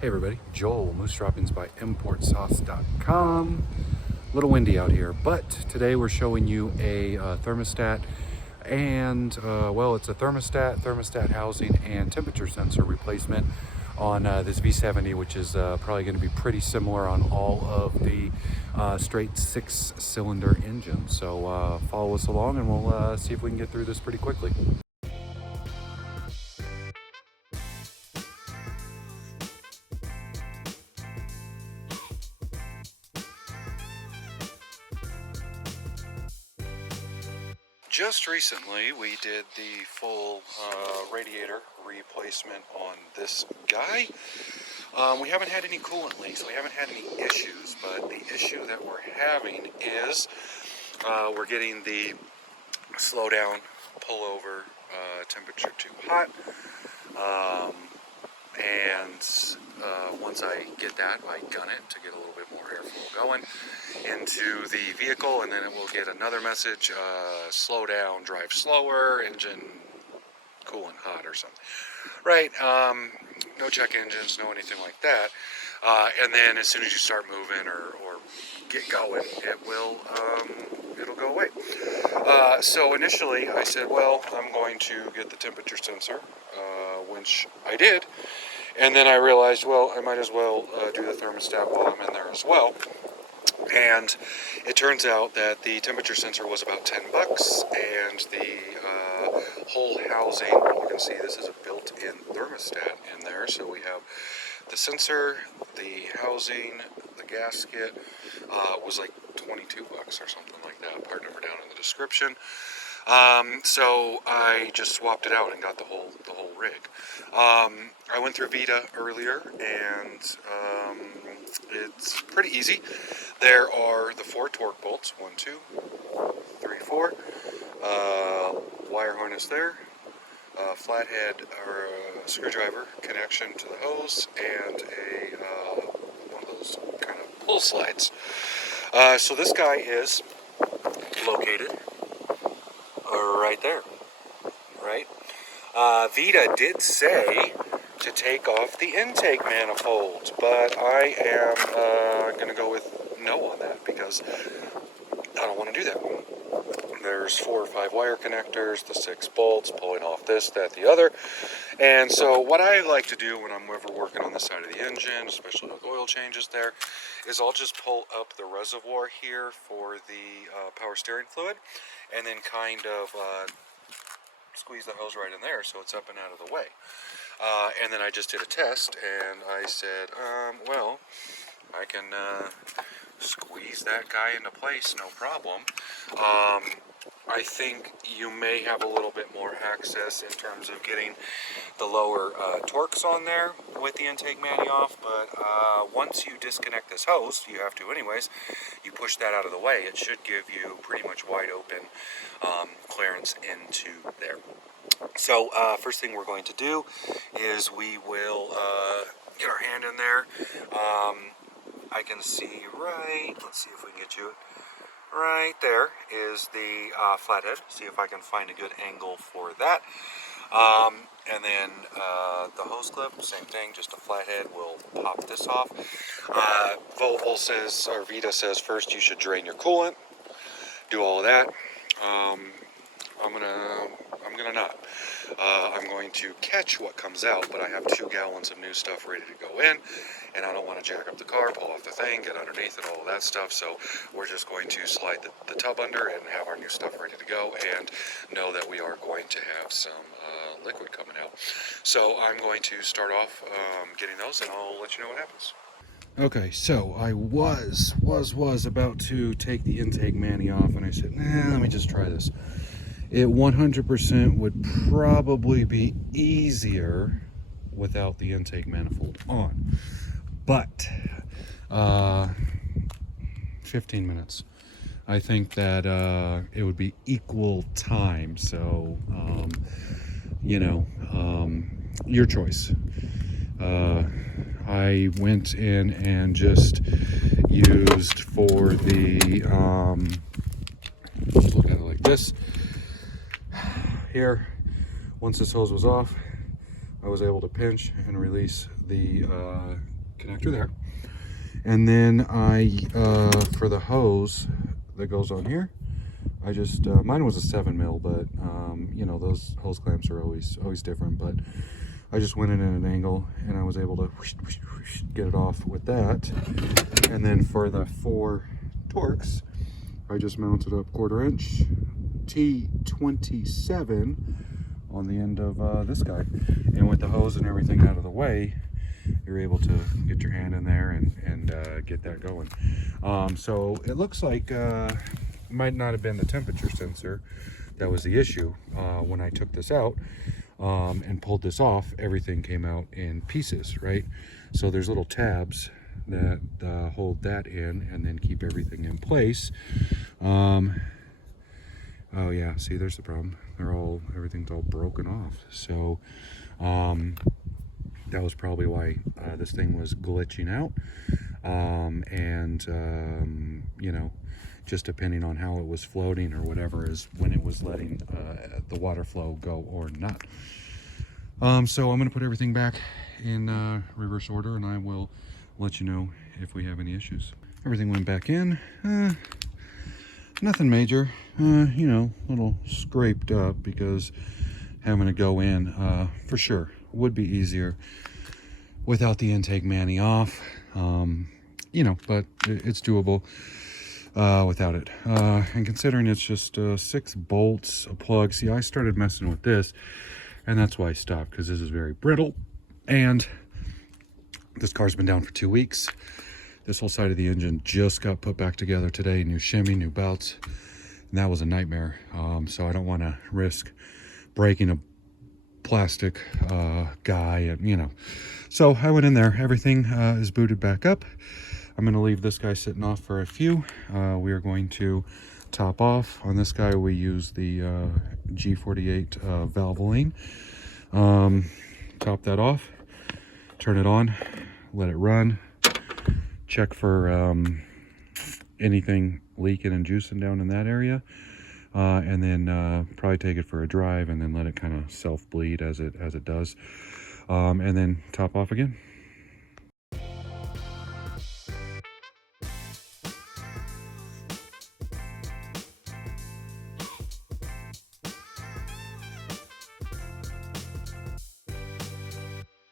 Hey everybody, Joel, Moose Droppings by ImportSauce.com. A little windy out here, but today we're showing you a thermostat and, well, it's a thermostat housing and temperature sensor replacement on this V70, which is probably going to be pretty similar on all of the straight 6-cylinder engines. So follow us along and we'll see if we can get through this pretty quickly. Just recently, we did the full radiator replacement on this guy. We haven't had any coolant leaks, we haven't had any issues, but the issue that we're having is we're getting the slow down, pull over temperature too hot. Once I get that, I gun it to get a little bit more airflow going into the vehicle, and then it will get another message, slow down, drive slower, engine coolant hot or something. Right, no check engines, no anything like that. And then as soon as you start moving or get going, it'll go away. So initially I said, well, I'm going to get the temperature sensor, which I did. And then I realized, well, I might as well do the thermostat while I'm in there as well. And it turns out that the temperature sensor was about $10, and the whole housing, you can see this is a built-in thermostat in there. So we have the sensor, the housing, the gasket, was like $22 or something like that. Part number down in the description. So I just swapped it out and got the whole rig. I went through Vita earlier, and it's pretty easy. There are the 4 torque bolts, 1, 2, 3, 4, wire harness there, flathead or a screwdriver connection to the hose, and one of those kind of pull slides. So this guy is located right there, right? Vita did say to take off the intake manifolds, but I am going to go with no on that because I don't want to do that. There's 4 or 5 wire connectors, the 6 bolts, pulling off this, that, the other. And so what I like to do when I'm ever working on the side of the engine, especially with oil changes there, is I'll just pull up the reservoir here for the power steering fluid, and then kind of squeeze the hose right in there so it's up and out of the way. And then I just did a test, and I said, well, I can squeeze that guy into place, no problem. I think you may have a little bit more access in terms of getting the lower torques on there with the intake mani off, but once you disconnect this hose, you have to anyways, you push that out of the way. It should give you pretty much wide open clearance into there. So first thing we're going to do is we will get our hand in there. I can see right, let's see if we can get you right there is the flathead. See if I can find a good angle for that. And then the hose clip, same thing, just a flathead. We'll pop this off. Volvo says, or Vita says, first you should drain your coolant. Do all of that. I'm gonna not. I'm going to catch what comes out, but I have 2 gallons of new stuff ready to go in, and I don't want to jack up the car, pull off the thing, get underneath it, all of that stuff. So we're just going to slide the tub under and have our new stuff ready to go, and know that we are going to have some liquid coming out. So I'm going to start off getting those, and I'll let you know what happens. Okay, so I was about to take the intake mani off, and I said, nah, let me just try this. It 100% would probably be easier without the intake manifold on, but 15 minutes. I think that it would be equal time, so your choice. I went in and just used for the just look at it like this. Here, once this hose was off, I was able to pinch and release the connector there. And then for the hose that goes on here, I just, mine was a 7 mil, but, you know, those hose clamps are always different, but I just went in at an angle and I was able to whoosh, whoosh, whoosh, get it off with that. And then for the 4 Torques, I just mounted up 1/4 inch T27 on the end of this guy. And with the hose and everything out of the way, you're able to get your hand in there and get that going. So it looks like might not have been the temperature sensor that was the issue. When I took this out and pulled this off, everything came out in pieces, right? So there's little tabs that hold that in and then keep everything in place. Oh yeah, see, there's the problem. Everything's all broken off. So that was probably why this thing was glitching out. You know, just depending on how it was floating or whatever is when it was letting the water flow go or not. So I'm going to put everything back in reverse order, and I will let you know if we have any issues. Everything went back in. Nothing major, you know, a little scraped up because having to go in for sure would be easier without the intake mani off, you know, but it's doable without it. And considering it's just 6 bolts, a plug. See, I started messing with this, and that's why I stopped, because this is very brittle, and this car's been down for 2 weeks. This whole side of the engine just got put back together today. New shimmy, new belts, and that was a nightmare. So I don't want to risk breaking a plastic guy, and you know. So I went in there. Everything is booted back up. I'm going to leave this guy sitting off for a few. We are going to top off. On this guy, we use the G48 Valvoline. Top that off, turn it on, let it run, check for anything leaking and juicing down in that area, and then probably take it for a drive and then let it kind of self-bleed as it does, and then top off again.